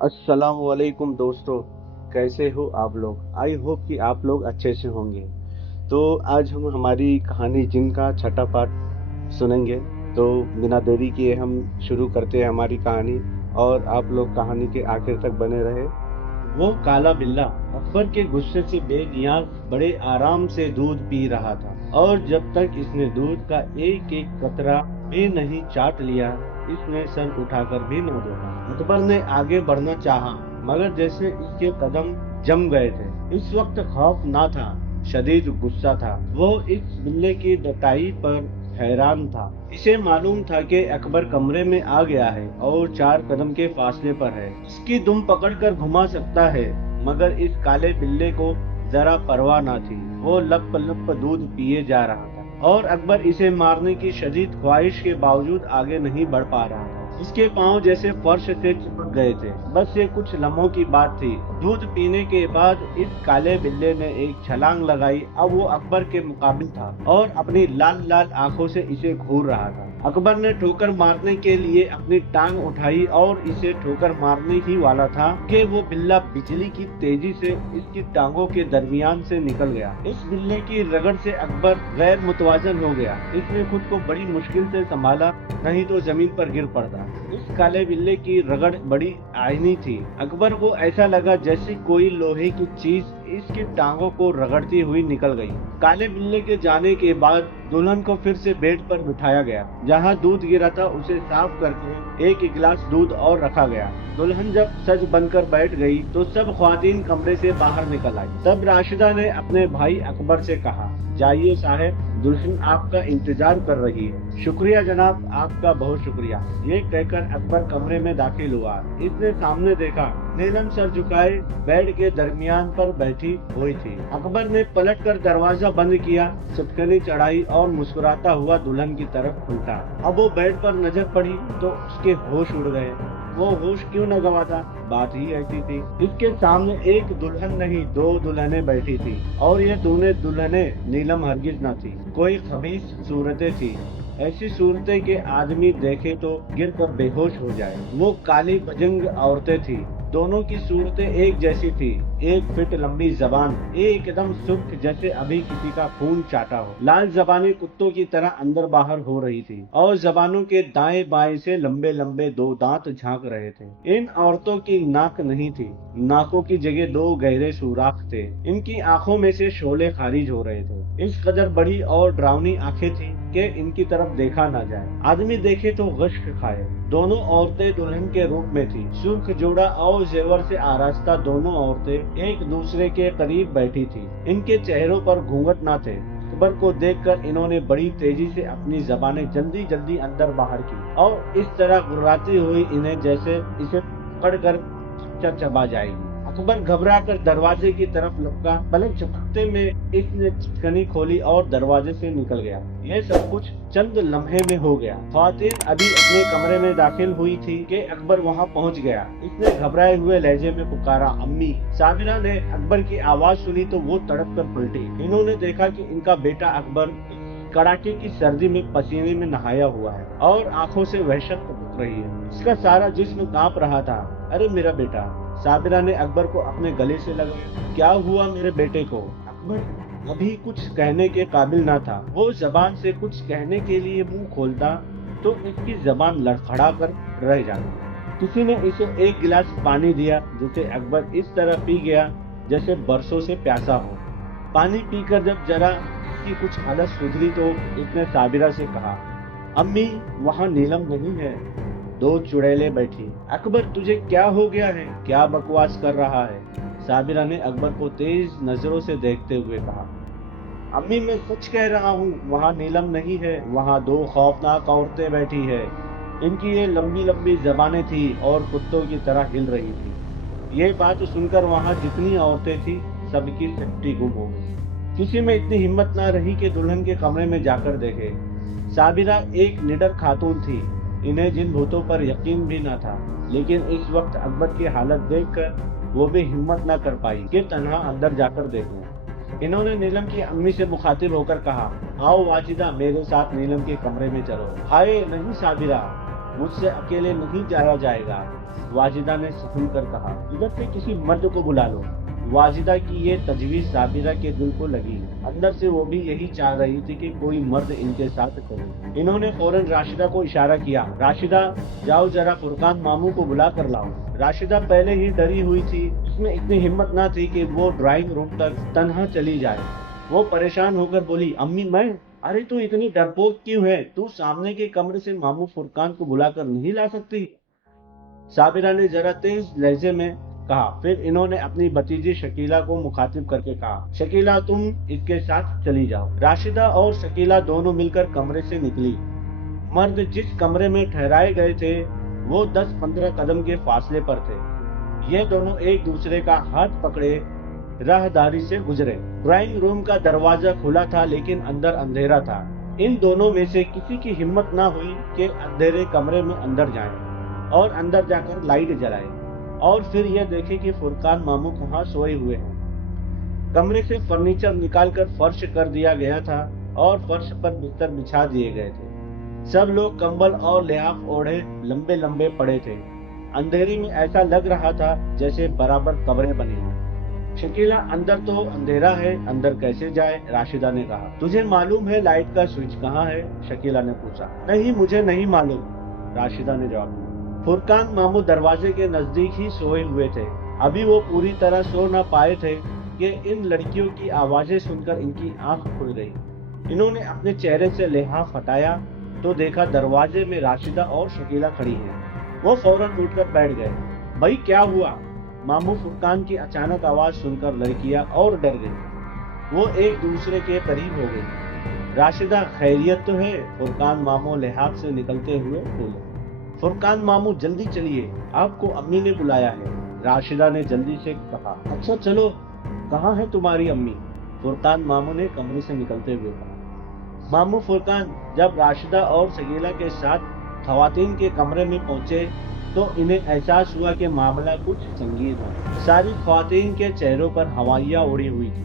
अस्सलाम वालेकुम दोस्तों। कैसे हो आप लोग? आई होप कि आप लोग अच्छे से होंगे। तो आज हम हमारी कहानी जिन का छठा पार्ट सुनेंगे। तो बिना देरी किए हम शुरू करते हैं हमारी कहानी, और आप लोग कहानी के आखिर तक बने रहे। वो काला बिल्ला अकबर के गुस्से से बेनियाज बड़े आराम से दूध पी रहा था, और जब तक इसने दूध का एक एक कतरा भी नहीं चाट लिया, इसने सर उठाकर भी न देखा। अकबर ने आगे बढ़ना चाहा, मगर जैसे इसके कदम जम गए थे। इस वक्त खौफ ना था, शदीद गुस्सा था। वो इस बिल्ले की डटाई पर हैरान था। इसे मालूम था कि अकबर कमरे में आ गया है और 4 कदम के फासले पर है। इसकी दुम पकड़कर घुमा सकता है, मगर इस काले बिल्ले को जरा परवाह ना थी। वो लप लप दूध पिए जा रहा था, और अकबर इसे मारने की शदीद ख्वाहिश के बावजूद आगे नहीं बढ़ पा रहा था। इसके पांव जैसे फर्श से चिपक गए थे। बस ये कुछ लम्हों की बात थी। दूध पीने के बाद इस काले बिल्ले ने एक छलांग लगाई। अब वो अकबर के मुकाबिल था और अपनी लाल लाल आंखों से इसे घूर रहा था। अकबर ने ठोकर मारने के लिए अपनी टांग उठाई और इसे ठोकर मारने ही वाला था कि वो बिल्ला बिजली की तेजी से इसकी टांगों के दरमियान से निकल गया। इस बिल्ले की रगड़ से अकबर गैर मुतवाजन हो गया। इसने खुद को बड़ी मुश्किल से संभाला, नहीं तो जमीन पर गिर पड़ता। इस काले बिल्ले की रगड़ बड़ी आयनी थी। अकबर को ऐसा लगा जैसे कोई लोहे की चीज इसकी टांगों को रगड़ती हुई निकल गई। काले बिल्ले के जाने के बाद दुल्हन को फिर से बेड पर बिठाया गया। जहां दूध गिरा था उसे साफ करके एक गिलास दूध और रखा गया। दुल्हन जब सज बनकर बैठ गई तो सब ख्वातीन कमरे से बाहर निकल आई। तब राशिदा ने अपने भाई अकबर से कहा, जाइए साहब, दुल्हन आपका इंतजार कर रही है। शुक्रिया जनाब, आपका बहुत शुक्रिया। ये कहकर अकबर कमरे में दाखिल हुआ। इसने सामने देखा, नीलम सर झुकाए बेड के दरमियान पर बैठी हुई थी। अकबर ने पलटकर दरवाजा बंद किया, चटकनी चढ़ाई और मुस्कुराता हुआ दुल्हन की तरफ उल्टा। अब वो बेड पर नजर पड़ी तो उसके होश उड़ गए। वो होश क्यों न गवाता, बात ही ऐसी थी। इसके सामने एक दुल्हन नहीं, 2 दुल्हनें बैठी थी, और ये दोनों दुल्हनें नीलम हरगिज न थी, कोई खबीस सूरतें थी। ऐसी सूरतें के आदमी देखे तो गिर कर बेहोश हो जाए। वो काली बजंग औरतें थी। दोनों की सूरतें एक जैसी थी। 1 फीट लंबी जबान, एकदम सुर्ख जैसे अभी किसी का खून चाटा हो। लाल जबानें कुत्तों की तरह अंदर बाहर हो रही थी, और जबानों के दाएं बाएं से लंबे लंबे 2 दांत झांक रहे थे। इन औरतों की नाक नहीं थी, नाकों की जगह 2 गहरे सुराख थे। इनकी आंखों में से शोले खारिज हो रहे थे। इस कदर बड़ी और डरावनी आंखें थी कि इनकी तरफ देखा ना जाए, आदमी देखे तो गश्क खाए। दोनों औरतें दुल्हन के रूप में थी। सुर्ख जोड़ा और जेवर से आरास्ता दोनों औरतें एक दूसरे के करीब बैठी थी। इनके चेहरों पर घूंघट ना थे। अकबर को देखकर इन्होंने बड़ी तेजी से अपनी जबानें जल्दी जल्दी अंदर बाहर की, और इस तरह गुर्राती हुई इन्हें जैसे इसे पकड़कर चबा जाएगी। अकबर घबरा कर दरवाजे की तरफ लपका। पलक झपकते में इसने चिटकनी खोली और दरवाजे से निकल गया। यह सब कुछ चंद लम्हे में हो गया। ख्वातीन अभी अपने कमरे में दाखिल हुई थी कि अकबर वहां पहुंच गया। इसने घबराए हुए लहजे में पुकारा, अम्मी। साबिरा ने अकबर की आवाज सुनी तो वो तड़प कर पलटी। इन्होंने देखा कि इनका बेटा अकबर कड़ाके की सर्दी में पसीने में नहाया हुआ है और आंखों से वहशत टपक रही है। इसका सारा जिस्म कांप रहा था। अरे मेरा बेटा, साबिरा ने अकबर को अपने गले से लगाया। क्या हुआ मेरे बेटे को? अकबर अभी कुछ कहने के काबिल ना था। वो जबान से कुछ कहने के लिए मुंह खोलता तो इसकी जबान लड़खड़ा कर रह जाती। किसी ने इसे एक गिलास पानी दिया, जिसे अकबर इस तरह पी गया जैसे बरसों से प्यासा हो। पानी पीकर जब जरा इसकी कुछ हालत सुधरी तो इसने साबिरा से कहा, अम्मी, वहाँ नीलम नहीं है। 2 चुड़ैले बैठी। अकबर, तुझे क्या हो गया है? क्या बकवास कर रहा है? साबिरा ने अकबर को तेज नजरों से देखते हुए कहा, अम्मी, मैं सच कह रहा हूँ, वहाँ नीलम नहीं है। वहाँ 2 खौफनाक औरतें बैठी है। इनकी ये लंबी लंबी जबानें थी और कुत्तों की तरह हिल रही थी। ये बात सुनकर वहाँ जितनी औरतें थी सबकी सिट्टी गुम हो गई। किसी में इतनी हिम्मत ना रही कि दुल्हन के कमरे में जाकर देखे। साबिरा एक निडर खातून थी। इन्हें जिन भूतों पर यकीन भी न था, लेकिन इस वक्त अकबर की हालत देखकर वो भी हिम्मत न कर पाई कि तन्हा अंदर जाकर देखूं। इन्होंने नीलम की अम्मी से मुखातिब होकर कहा, आओ वाजिदा, मेरे साथ नीलम के कमरे में चलो। हाय नहीं साबिरा, مجھ سے اکیلے نہیں جایا جائے گا۔ واجدہ نے سن کر کہا، ادھر سے کسی مرد کو بلا لو۔ واجدہ کی یہ تجویز صابرہ کے دل کو لگی، اندر سے وہ بھی یہی چاہ رہی تھی کہ کوئی مرد ان کے ساتھ چلے۔ انہوں نے فوراً راشدہ کو اشارہ کیا، راشدہ جاؤ ذرا فرقان ماموں کو بلا کر لاؤ۔ راشدہ پہلے ہی ڈری ہوئی تھی، اس میں اتنی ہمت نہ تھی کہ وہ ڈرائنگ روم تک تنہا چلی جائے۔ وہ پریشان ہو کر بولی، امی میں؟ ارے تو اتنی ڈرپوک کیوں ہے؟ تو سامنے کے کمرے سے ماموں فرقان کو بلا کر نہیں لا سکتی؟ صابرہ نے ذرا تیز لہجے میں کہا۔ پھر انہوں نے اپنی بھتیجی شکیلہ کو مخاطب کر کے کہا، شکیلہ تم اس کے ساتھ چلی جاؤ۔ راشدہ اور شکیلہ دونوں مل کر کمرے سے نکلی۔ مرد جس کمرے میں ٹھہرائے گئے تھے وہ 10-15 قدم کے فاصلے پر تھے۔ یہ دونوں ایک دوسرے کا ہاتھ پکڑے راہداری سے گزرے۔ ڈرائنگ روم کا دروازہ کھلا تھا لیکن اندر اندھیرا تھا۔ ان دونوں میں سے کسی کی ہمت نہ ہوئی کہ اندھیرے کمرے میں اندر جائیں اور اندر جا کر لائٹ جلائے اور پھر یہ دیکھے کہ فرقان ماموں کہاں سوئے ہوئے ہیں۔ کمرے سے فرنیچر نکال کر فرش کر دیا گیا تھا اور فرش پر بستر بچھا دیے گئے تھے۔ سب لوگ کمبل اور لحاف اوڑھے لمبے لمبے پڑے تھے۔ اندھیری میں ایسا لگ رہا تھا جیسے برابر قبریں بنی ہوں۔ شکیلہ اندر تو اندھیرا ہے، اندر کیسے جائے؟ راشدہ نے کہا۔ تجھے معلوم ہے لائٹ کا سوئچ کہاں ہے؟ شکیلہ نے پوچھا۔ نہیں مجھے نہیں معلوم، راشدہ نے جواب دیا۔ فرقان ماموں دروازے کے نزدیک ہی سوئے ہوئے تھے۔ ابھی وہ پوری طرح سو نہ پائے تھے کہ ان لڑکیوں کی آوازیں سن کر ان کی آنکھ کھل گئی۔ انہوں نے اپنے چہرے سے لحاف ہٹایا تو دیکھا دروازے میں راشدہ اور شکیلہ کھڑی ہیں۔ وہ فوراً اٹھ کر بیٹھ گئے۔ بھائی کیا ہوا؟ ماموں فرقان کی اچانک آواز سن کر لڑکیاں اور ڈر گئی۔ وہ ایک دوسرے کے قریب ہو گئی۔ راشدہ خیریت تو ہے؟ فرقان ماموں لحاف سے نکلتے ہوئے بولے۔ فرقان ماموں جلدی چلیے، آپ کو امی نے بلایا ہے، راشدہ نے جلدی سے کہا۔ اچھا چلو، کہاں ہے تمہاری امی؟ فرقان ماموں نے کمرے سے نکلتے ہوئے کہا۔ ماموں فرقان جب راشدہ اور شکیلہ کے ساتھ خواتین کے کمرے میں پہنچے تو انہیں احساس ہوا کہ معاملہ کچھ سنگین ہے۔ ساری خواتین کے چہروں پر ہوائیاں اڑی ہوئی تھی۔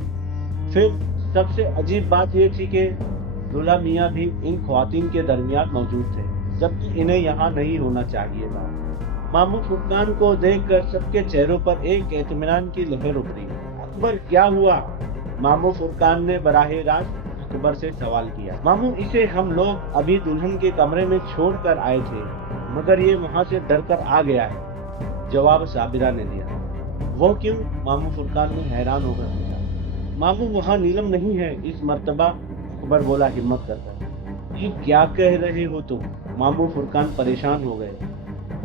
پھر سب سے عجیب بات یہ تھی کہ دلہا میاں بھی ان خواتین کے درمیان موجود تھے، جبکہ انہیں یہاں نہیں ہونا چاہیے تھا۔ ماموں فرقان کو دیکھ کر سب کے چہروں پر ایک اطمینان کی لہر ابھری۔ اکبر کیا ہوا؟ ماموں فرقان نے براہ راست اکبر سے سوال کیا۔ ماموں اسے ہم لوگ ابھی دلہن کے کمرے میں چھوڑ کر آئے تھے مگر یہ وہاں سے ڈر کر آ گیا ہے، جواب صابرہ نے دیا۔ وہ کیوں؟ ماموں فرقان نے حیران ہو کر پوچھا۔ ماموں وہاں نیلم نہیں ہے اس مرتبہ، اکبر بولا ہمت کر کر۔ یہ کیا کہہ رہے ہو تم؟ ماموں فرقان پریشان ہو گئے۔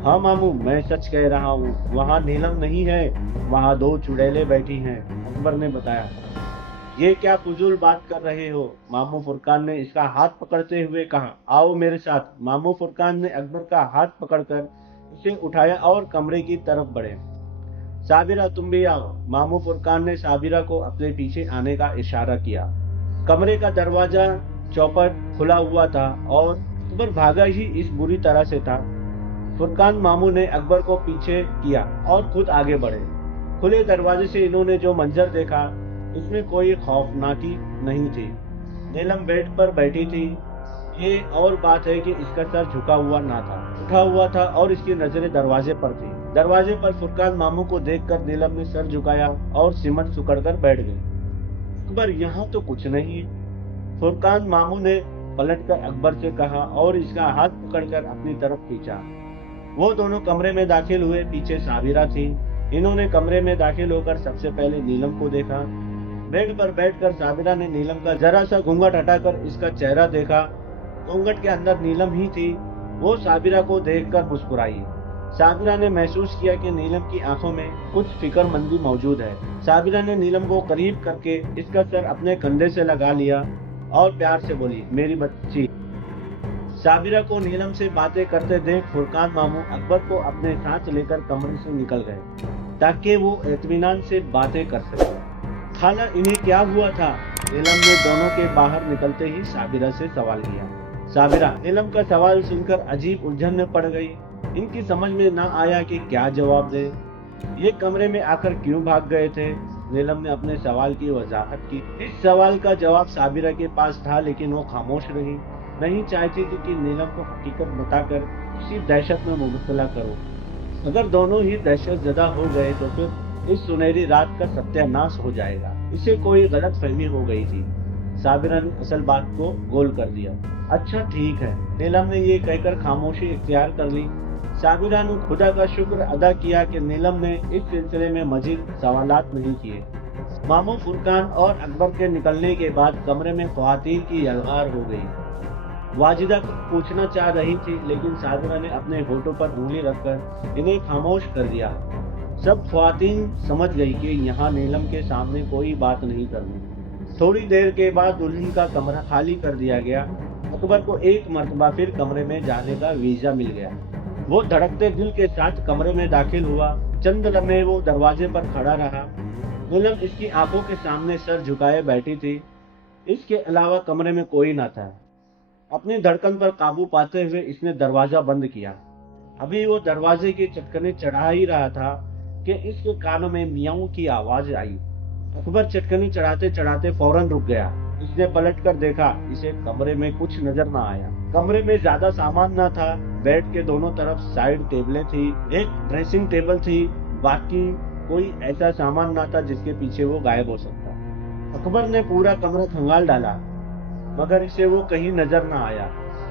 ہاں ماموں میں سچ کہہ رہا ہوں، وہاں نیلم نہیں ہے، وہاں 2 چڑیلیں بیٹھی ہیں، اکبر نے بتایا۔ یہ کیا فضول بات کر رہے ہو؟ ماموں فرقان نے اس کا ہاتھ پکڑتے ہوئے کہا۔ آؤ میرے ساتھ۔ ماموں فرقان نے اکبر کا ہاتھ پکڑ کر اسے اٹھایا اور کمرے کی طرف بڑھے۔ صابرہ تم بھی آؤ۔ ماموں فرقان نے صابرہ کو اپنے پیچھے آنے کا اشارہ کیا۔ کمرے کا دروازہ چوپٹ کھلا ہوا تھا اور اکبر بھاگا ہی اس بری طرح سے تھا۔ فرقان ماموں نے اکبر کو پیچھے کیا اور خود آگے بڑھے۔ کھلے دروازے سے انہوں نے جو منظر دیکھا اس میں کوئی خوفناکی نہیں تھی۔ نیلم بیڈ پر بیٹھی تھی۔ یہ اور بات ہے کہ اس کا سر جھکا ہوا نہ تھا، اٹھا ہوا تھا اور اس کی نظریں دروازے پر تھی۔ دروازے پر فرقان ماموں کو دیکھ کر نیلم نے سر جھکایا اور سمٹ سکڑ کر بیٹھ گئی۔ اکبر یہاں تو کچھ نہیں، فرقان ماموں نے پلٹ کر اکبر سے کہا اور اس کا ہاتھ پکڑ کر اپنی طرف کھینچا۔ وہ دونوں کمرے میں داخل ہوئے، پیچھے صابرہ تھی۔ انہوں نے کمرے میں داخل ہو کر سب سے پہلے نیلم کو دیکھا۔ بیڈ پر بیٹھ کر صابرہ نے نیلم کا ذرا سا گھونگھٹ ہٹا کر اس کا چہرہ دیکھا۔ گھونگھٹ کے اندر نیلم ہی تھی۔ وہ صابرہ کو دیکھ کر مسکرائی۔ صابرہ نے محسوس کیا کہ نیلم کی آنکھوں میں کچھ فکر مندی موجود ہے۔ صابرہ نے نیلم کو قریب کر کے اس کا سر اپنے کندھے سے لگا لیا اور پیار سے بولی، میری بچی۔ صابرہ کو نیلم سے باتیں کرتے دیکھ فرقان ماموں اکبر کو اپنے ساتھ لے کر کمرے سے نکل گئے تاکہ وہ اطمینان سے باتیں کر سکے۔ خالہ انہیں کیا ہوا تھا؟ نیلم نے دونوں کے باہر نکلتے ہی صابرہ سے سوال کیا۔ صابرہ نیلم کا سوال سن کر عجیب الجھن میں پڑ گئی۔ ان کی سمجھ میں نہ آیا کہ کیا جواب دے۔ یہ کمرے میں آ کر کیوں بھاگ گئے تھے؟ نیلم نے اپنے سوال کی وضاحت کی۔ اس سوال کا جواب صابرہ کے پاس تھا لیکن وہ خاموش رہی، نہیں چاہتی تھی کہ نیلم کو حقیقت بتا کر किसी दहशत में मुबतला करो। अगर दोनों ही दहशत ज़दा हो गए तो फिर इस सुनहरी रात का सत्यानाश हो जाएगा। इसे कोई गलत फहमी हो गई थी। साबिरा ने असल बात को गोल कर दिया। अच्छा ठीक है, नीलम ने ये कहकर खामोशी इख्तियार कर ली। साबिरा ने खुदा का शुक्र अदा किया कि नीलम ने इस सिलसिले में मजीद सवालात नहीं किए। मामू फुरकान और अकबर के निकलने के बाद कमरे में ख्वातीन की यलगार हो गई। वाजिदा कुछ पूछना चाह रही थी, लेकिन साबिरा ने अपने होठों पर उंगली रखकर इन्हें खामोश कर दिया। सब ख्वातीन समझ गई कि यहाँ नीलम के सामने कोई बात नहीं करनी। थोड़ी देर के बाद दुल्हन का कमरा खाली कर दिया गया। अकबर को एक मर्तबा फिर कमरे में जाने का वीजा मिल गया। वो धड़कते दिल के साथ कमरे में दाखिल हुआ। चंद लम्हे वो दरवाजे पर खड़ा रहा। नीलम इसकी आंखों के सामने सर झुकाए बैठी थी। इसके अलावा कमरे में कोई न था। अपनी धड़कन पर काबू पाते हुए इसने दरवाजा बंद किया। अभी वो दरवाजे की चटकने चढ़ा ही रहा था कि इसके कानों में मियाऊं की आवाज आई। अकबर चटकनी चढ़ाते चढ़ाते फौरन रुक गया। इसने पलट कर देखा, इसे कमरे में कुछ नजर न आया। कमरे में ज्यादा सामान न था। बेड के दोनों तरफ साइड टेबलें थी, एक ड्रेसिंग टेबल थी, बाकी कोई ऐसा सामान न था जिसके पीछे वो गायब हो सकता। अकबर ने पूरा कमरा खंगाल डाला, मगर इसे वो कहीं नजर न आया।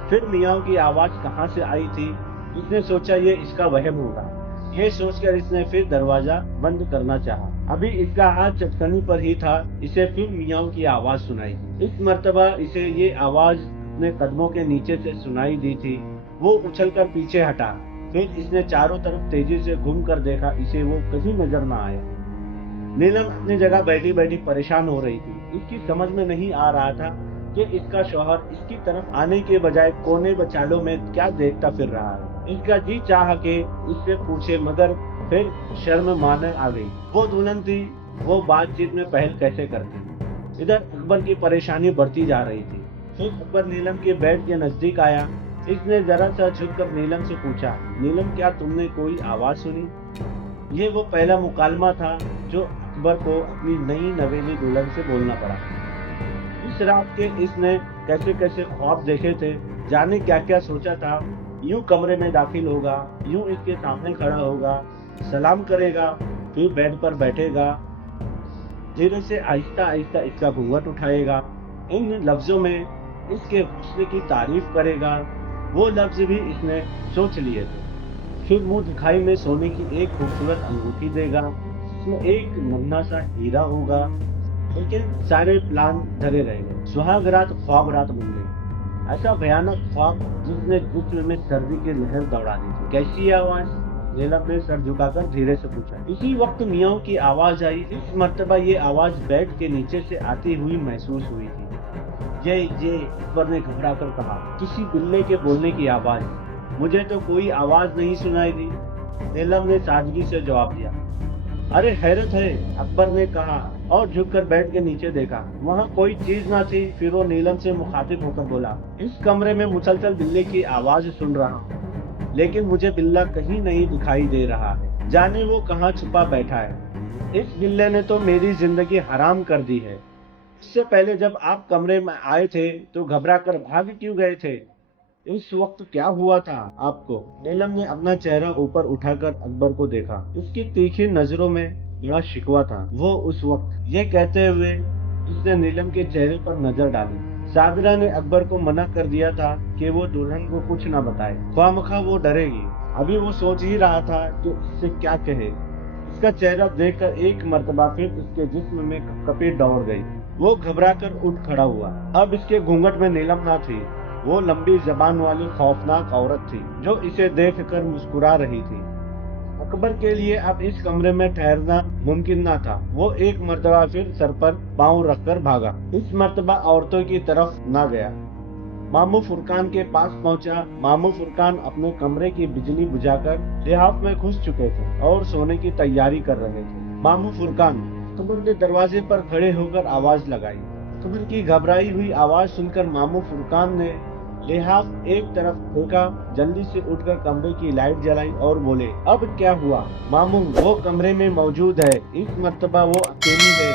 फिर मियाँ की आवाज कहाँ से आई थी? इसने सोचा ये इसका वहम होगा। ये सोचकर इसने फिर दरवाजा बंद करना चाहा। अभी इसका हाथ चटकनी पर ही था, इसे फिर मियाँ की आवाज सुनाई। इस मर्तबा इसे ये आवाज अपने कदमों के नीचे से सुनाई दी थी। वो उछलकर पीछे हटा। फिर इसने चारों तरफ तेजी से घूम कर देखा, इसे वो कहीं नजर न आया। नीलम अपनी जगह बैठी बैठी परेशान हो रही थी। इसकी समझ में नहीं आ रहा था कि इसका शौहर इसकी तरफ आने के बजाय कोने बचालों में क्या देखता फिर रहा है। इसका जी चाह के इससे पूछे, मगर फिर शर्म माने आ गई। वो दुल्हन थी, वो बातचीत में पहल कैसे करती। इधर अकबर की परेशानी बढ़ती जा रही थी। फिर अकबर नीलम के बेड के नजदीक आया। इसने जरा सा झुककर नीलम से पूछा, नीलम क्या तुमने कोई आवाज सुनी? ये वो पहला मुकालमा था जो अकबर को अपनी नई नवेली दुल्हन से बोलना पड़ा। इस रात के इसने कैसे कैसे ख्वाब देखे थे, जाने क्या क्या सोचा था। यूं कमरे में दाखिल होगा, यूं इसके सामने खड़ा होगा, सलाम करेगा, फिर बेड पर बैठेगा, धीरे से आहिस्ता आहिस्ता इसका घूंघट उठाएगा, इन लफ्जों में इसके हुस्न की तारीफ करेगा। वो लफ्ज भी इसने सोच लिए थे। फिर मुंह दिखाई में सोने की एक खूबसूरत अंगूठी देगा, इसमें एक नन्हा सा हीरा होगा। लेकिन सारे प्लान धरे रह गए। सुहाग रात ख्वाब रात बन गई। ऐसा भयानक ख्वाब जिसने जिस्म में सर्दी की लहर दौड़ा दी थी। कैसी आवाज? नीलम ने सर झुकाकर धीरे से पूछा। इसी वक्त मियाँ की आवाज आई। इस मर्तबा ये आवाज बेड के नीचे से आती हुई महसूस हुई थी। ये अकबर ने घबरा कर कहा, किसी बिल्ले के बोलने की आवाज। मुझे तो कोई आवाज नहीं सुनाई दी। नीलम ने सादगी से जवाब दिया। अरे हैरत है, अकबर ने कहा और झुककर बेड के नीचे देखा। वहाँ कोई चीज ना थी। फिर वो नीलम से मुखातिब होकर बोला, इस कमरे में मुसलसल बिल्ले की आवाज सुन रहा हूँ, लेकिन मुझे बिल्ला कहीं नहीं दिखाई दे रहा है। जाने वो कहाँ छुपा बैठा है। इस बिल्ले ने तो मेरी जिंदगी हराम कर दी है। इससे पहले जब आप कमरे में आए थे तो घबरा कर भाग क्यों गए थे? इस वक्त क्या हुआ था आपको? नीलम ने अपना चेहरा ऊपर उठाकर अकबर को देखा। उसकी तीखी नजरों में बड़ा शिकवा था। वो उस वक्त ये कहते हुए उसने नीलम के चेहरे पर नजर डाली। साबिरा ने अकबर को मना कर दिया था कि वो दुल्हन को कुछ न बताए, ख्वामखा वो डरेगी। अभी वो सोच ही रहा था कि इससे क्या कहे। इसका चेहरा देखकर एक मर्तबा फिर उसके जिस्म में कपकपी दौड़ गई। वो घबरा कर उठ खड़ा हुआ। अब इसके घूंघट में नीलम ना थी। वो लंबी जबान वाली खौफनाक औरत थी जो इसे देखकर मुस्कुरा रही थी। अकबर के लिए अब इस कमरे में ठहरना मुमकिन न था। वो एक मर्तबा फिर सर पर पांव रखकर भागा। इस मर्तबा औरतों की तरफ न गया। मामू फुरकान के पास पहुंचा। मामू फुरकान अपने कमरे की बिजली बुझाकर लिहाफ में घुस चुके थे और सोने की तैयारी कर रहे थे। मामू फुरकान, अकबर ने दरवाजे पर खड़े होकर आवाज लगाई। अकबर की घबराई हुई आवाज सुनकर मामू फुरकान ने लिहाफ एक तरफ फेंका, जल्दी से उठकर कमरे की लाइट जलाई और बोले, अब क्या हुआ? मामू वो कमरे में मौजूद है। इस मर्तबा वो अकेली है।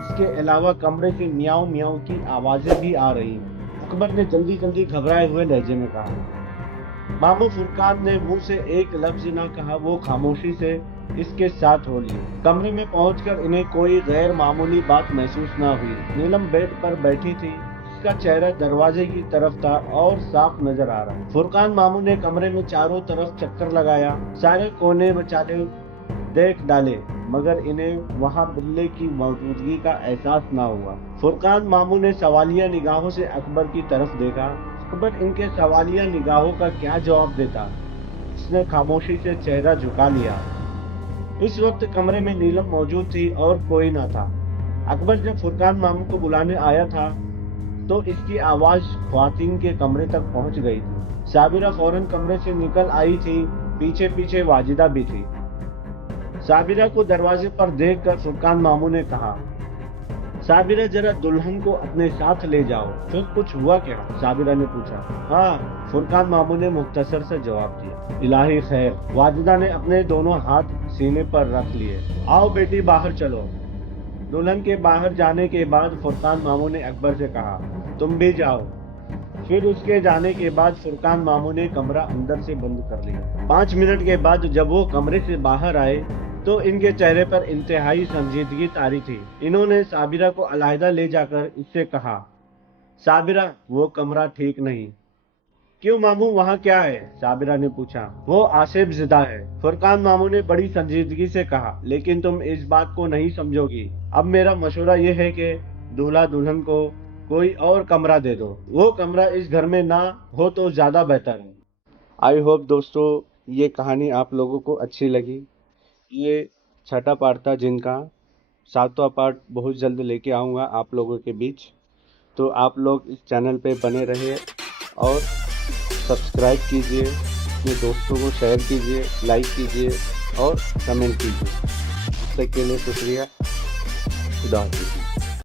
इसके अलावा कमरे से मियाऊ मियाऊ की आवाजें भी आ रही हैं। अकबर ने जल्दी जल्दी घबराए हुए लहजे में कहा। मामू फुरकान ने मुंह से एक लफ्ज ना कहा, वो खामोशी से इसके साथ हो लिए। कमरे में पहुंचकर इन्हें कोई गैर मामूली बात महसूस ना हुई। नीलम बेड पर बैठी थी, उसका चेहरा दरवाजे की तरफ था और साफ नजर आ रहा। फुरकान मामू ने कमरे में चारों तरफ चक्कर लगाया, सारे कोने बचाने देख डाले, मगर इन्हें वहां बिल्ले की मौजूदगी का एहसास ना हुआ। फुरकान मामू ने सवालिया निगाहों से अकबर की तरफ देखा। अकबर इनके सवालिया निगाहों का क्या जवाब देता। उसने खामोशी से चेहरा झुका लिया। इस वक्त कमरे में नीलम मौजूद थी और कोई ना था। अकबर जब फुरकान मामू को बुलाने आया था तो इसकी आवाज ख्वातीन के कमरे तक पहुंच गई थी। साबिरा फौरन कमरे से निकल आई थी, पीछे पीछे वाजिदा भी थी। साबिरा को दरवाजे पर देखकर फुरकान मामू ने कहा, साबिरा जरा दुल्हन को अपने साथ ले जाओ। फिर कुछ हुआ क्या? साबिरा ने पूछा। हाँ, फुरकान मामू ने मुख्तसर से जवाब दिया। इलाही खैर। वाजिदा ने अपने दोनों हाथ सीने पर रख लिए। आओ बेटी, बाहर चलो। दुल्हन के बाहर जाने के बाद फुरकान मामू ने अकबर से कहा, तुम भी जाओ। फिर उसके जाने के बाद फुरकान मामू ने कमरा अंदर से बंद कर लिया। 5 मिनट के बाद जब वो कमरे से बाहर आए तो इनके चेहरे पर इंतहाई संजीदगी तारी थी। इन्होंने साबिरा को अलहदा ले जाकर इससे कहा, साबिरा, वो कमरा ठीक नहीं। क्यों मामू, वहाँ क्या है? साबिरा ने पूछा। वो आसिफ ज़िदा है, फुरकान मामू ने बड़ी संजीदगी से कहा, लेकिन तुम इस बात को नहीं समझोगी। अब मेरा मशवरा ये है कि दूल्हा दुल्हन को कोई और कमरा दे दो। वो कमरा इस घर में ना हो तो ज्यादा बेहतर है। आई होप दोस्तों ये कहानी आप लोगों को अच्छी लगी। ये छठा पार्ट था जिनका 7वां पार्ट बहुत जल्द लेके आऊँगा आप लोगों के बीच। तो आप लोग इस चैनल पे बने रहिए और सब्सक्राइब कीजिए, अपने दोस्तों को शेयर कीजिए, लाइक कीजिए और कमेंट कीजिए। तब तक के लिए शुक्रिया। खुदा हाफिज़।